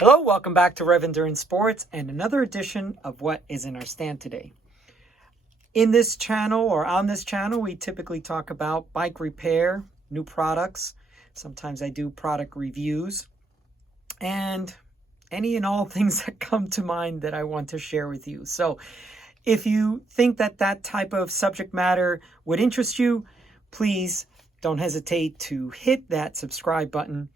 Hello, welcome back to Rev Endurance Sports and another edition of what is in our stand today. In this channel or on this channel, we typically talk about bike repair, new products. Sometimes I do product reviews and any and all things that come to mind that I want to share with you. So if you think that type of subject matter would interest you, please don't hesitate to hit that subscribe button.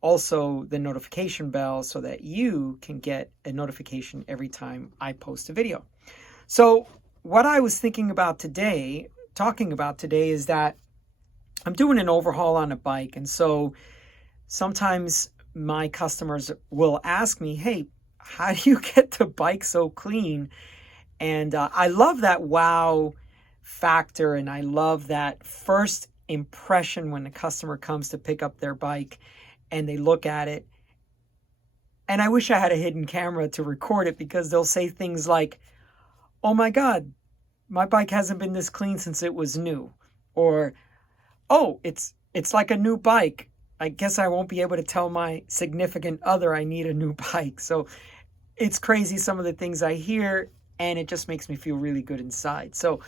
Also the notification bell so that you can get a notification every time I post a video. So what I was talking about today is that I'm doing an overhaul on a bike. And so sometimes my customers will ask me, hey, how do you get the bike so clean? And I love that wow factor. And I love that first impression when the customer comes to pick up their bike and they look at it. And I wish I had a hidden camera to record it, because they'll say things like, oh my God, my bike hasn't been this clean since it was new. Or, oh, it's like a new bike. I guess I won't be able to tell my significant other I need a new bike. So it's crazy some of the things I hear, and it just makes me feel really good inside. So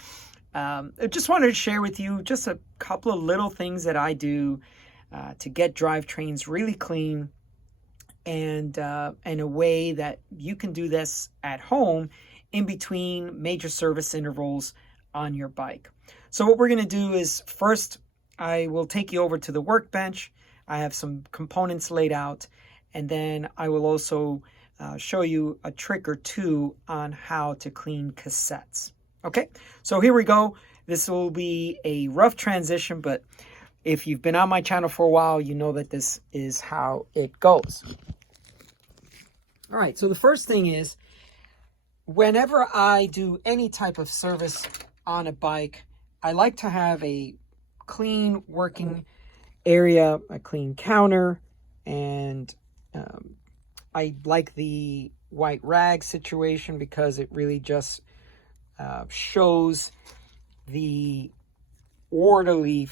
I just wanted to share with you just a couple of little things that I do to get drivetrains really clean, and in a way that you can do this at home in between major service intervals on your bike. So what we're going to do is, first I will take you over to the workbench. I have some components laid out, and then I will also show you a trick or two on how to clean cassettes. Okay, so here we go. This will be a rough transition, but if you've been on my channel for a while, you know that this is how it goes. All right, so the first thing is, whenever I do any type of service on a bike, I like to have a clean working area, a clean counter, and I like the white rag situation because it really just shows the orderly.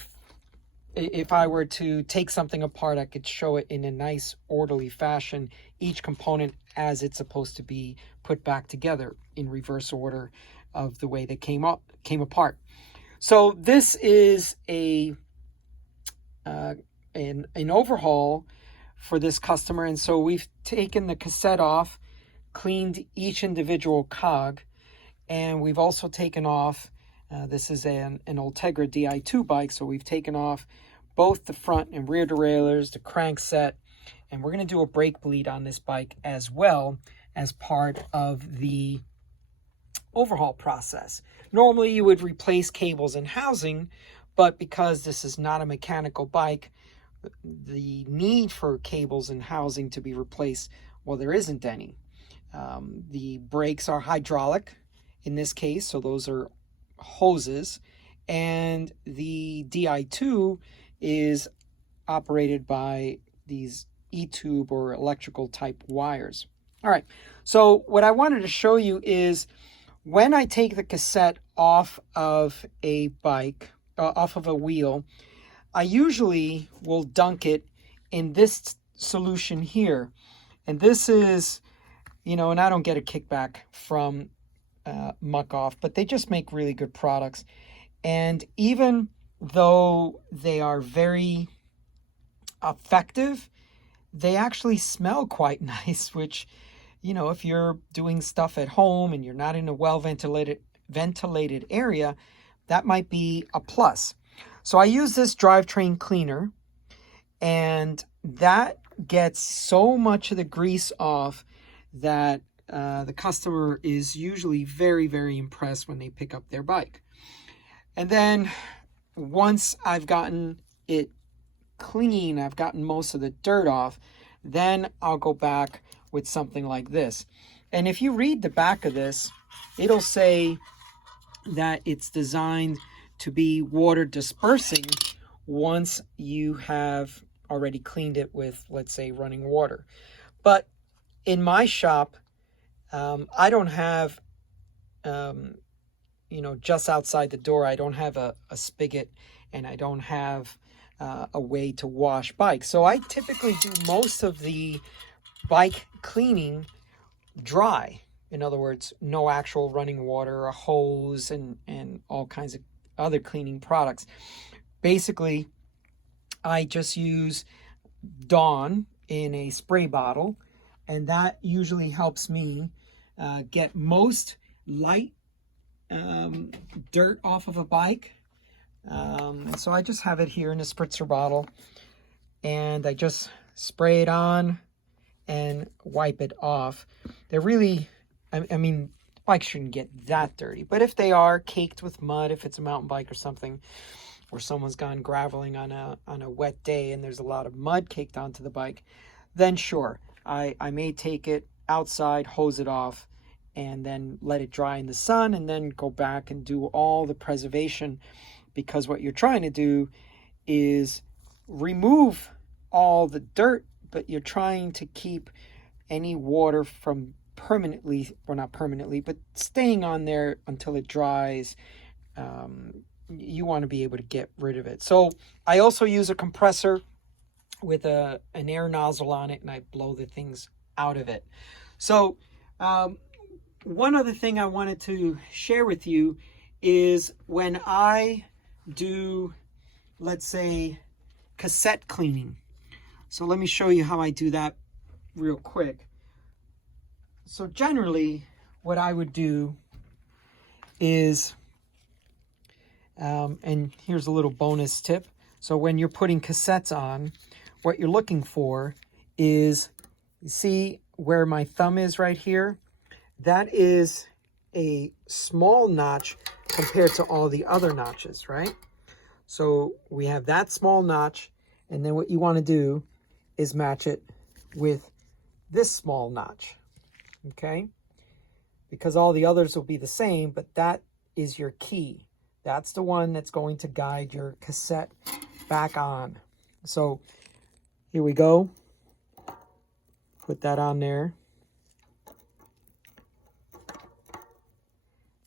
If I were to take something apart, I could show it in a nice orderly fashion, each component as it's supposed to be put back together in reverse order of the way they came apart. So this is an overhaul for this customer, and so we've taken the cassette off, cleaned each individual cog, and we've also taken off, this is an Ultegra Di2 bike, so we've taken off both the front and rear derailleurs, the crankset, and we're going to do a brake bleed on this bike as well as part of the overhaul process. Normally you would replace cables and housing, but because this is not a mechanical bike, the need for cables and housing to be replaced, well, there isn't any. The brakes are hydraulic in this case, so those are hoses, and the Di2 is operated by these E-tube or electrical type wires. All right, so what I wanted to show you is, when I take the cassette off of a bike, off of a wheel, I usually will dunk it in this solution here. And this is, and I don't get a kickback from Muck Off, but they just make really good products. And even though they are very effective, they actually smell quite nice, which, if you're doing stuff at home and you're not in a well-ventilated area, that might be a plus. So I use this drivetrain cleaner, and that gets so much of the grease off that the customer is usually very, very impressed when they pick up their bike. And then once I've gotten it clean, I've gotten most of the dirt off, then I'll go back with something like this. And if you read the back of this, it'll say that it's designed to be water dispersing once you have already cleaned it with, let's say, running water. But in my shop, I don't have just outside the door, I don't have a spigot, and I don't have a way to wash bikes. So I typically do most of the bike cleaning dry. In other words, no actual running water, a hose, and all kinds of other cleaning products. Basically, I just use Dawn in a spray bottle, and that usually helps me get most light dirt off of a bike. And so I just have it here in a spritzer bottle, and I just spray it on and wipe it off. They're really, I mean, bikes shouldn't get that dirty, but if they are caked with mud, if it's a mountain bike or something, or someone's gone graveling on a wet day and there's a lot of mud caked onto the bike, then sure, I may take it outside, hose it off, and then let it dry in the sun, and then go back and do all the preservation, because what you're trying to do is remove all the dirt, but you're trying to keep any water from permanently, or not permanently, but staying on there until it dries. You want to be able to get rid of it. So I also use a compressor with an air nozzle on it, and I blow the things out of it. So one other thing I wanted to share with you is when I do, let's say, cassette cleaning. So let me show you how I do that real quick. So generally what I would do is, and here's a little bonus tip. So when you're putting cassettes on, what you're looking for is, you see where my thumb is right here? That is a small notch compared to all the other notches, right? So we have that small notch, and then what you want to do is match it with this small notch, okay? Because all the others will be the same, but that is your key. That's the one that's going to guide your cassette back on. So here we go. Put that on there.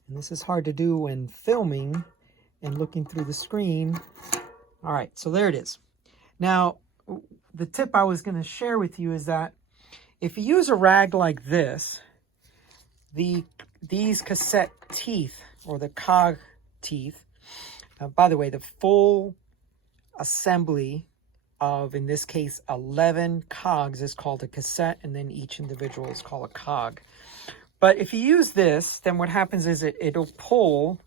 And this is hard to do when filming and looking through the screen. All right, so there it is. Now, the tip I was going to share with you is that if you use a rag like this, these cassette teeth, or the cog teeth, by the way, the full assembly of, in this case, 11 cogs is called a cassette, and then each individual is called a cog. But if you use this, then what happens is it'll pull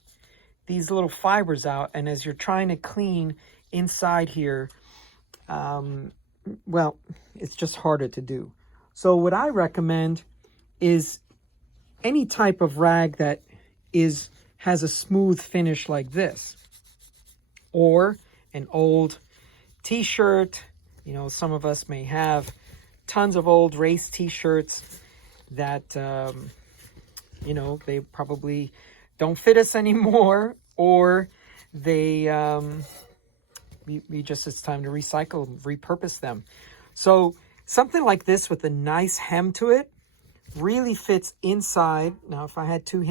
these little fibers out, and as you're trying to clean inside here, well, it's just harder to do. So what I recommend is any type of rag that has a smooth finish like this, or an old t-shirt. You know, some of us may have tons of old race t-shirts that, you know, they probably don't fit us anymore, or they, it's time to recycle, repurpose them. So something like this with a nice hem to it really fits inside. Now, if I had two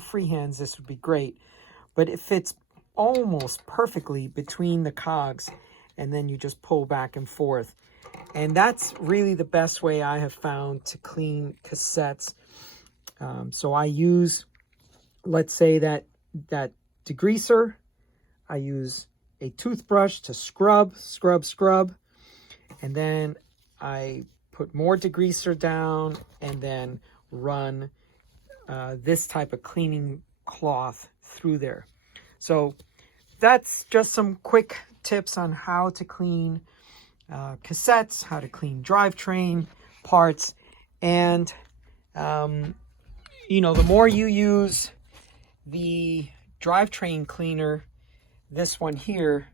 free hands, this would be great, but it fits almost perfectly between the cogs, and then you just pull back and forth. And that's really the best way I have found to clean cassettes. So I use, let's say, that degreaser. I use a toothbrush to scrub, and then I put more degreaser down, and then run this type of cleaning cloth through there. So that's just some quick tips on how to clean cassettes, how to clean drivetrain parts. And, you know, the more you use the drivetrain cleaner, this one here,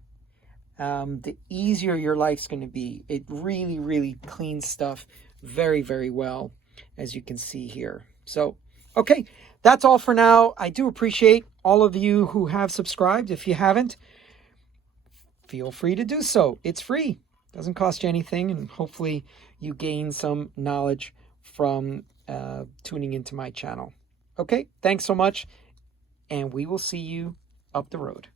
the easier your life's going to be. It really, really cleans stuff very, very well, as you can see here. So, okay, that's all for now. I do appreciate all of you who have subscribed. If you haven't, feel free to do so. It's free. Doesn't cost you anything, and hopefully you gain some knowledge from tuning into my channel. Okay, thanks so much, and we will see you up the road.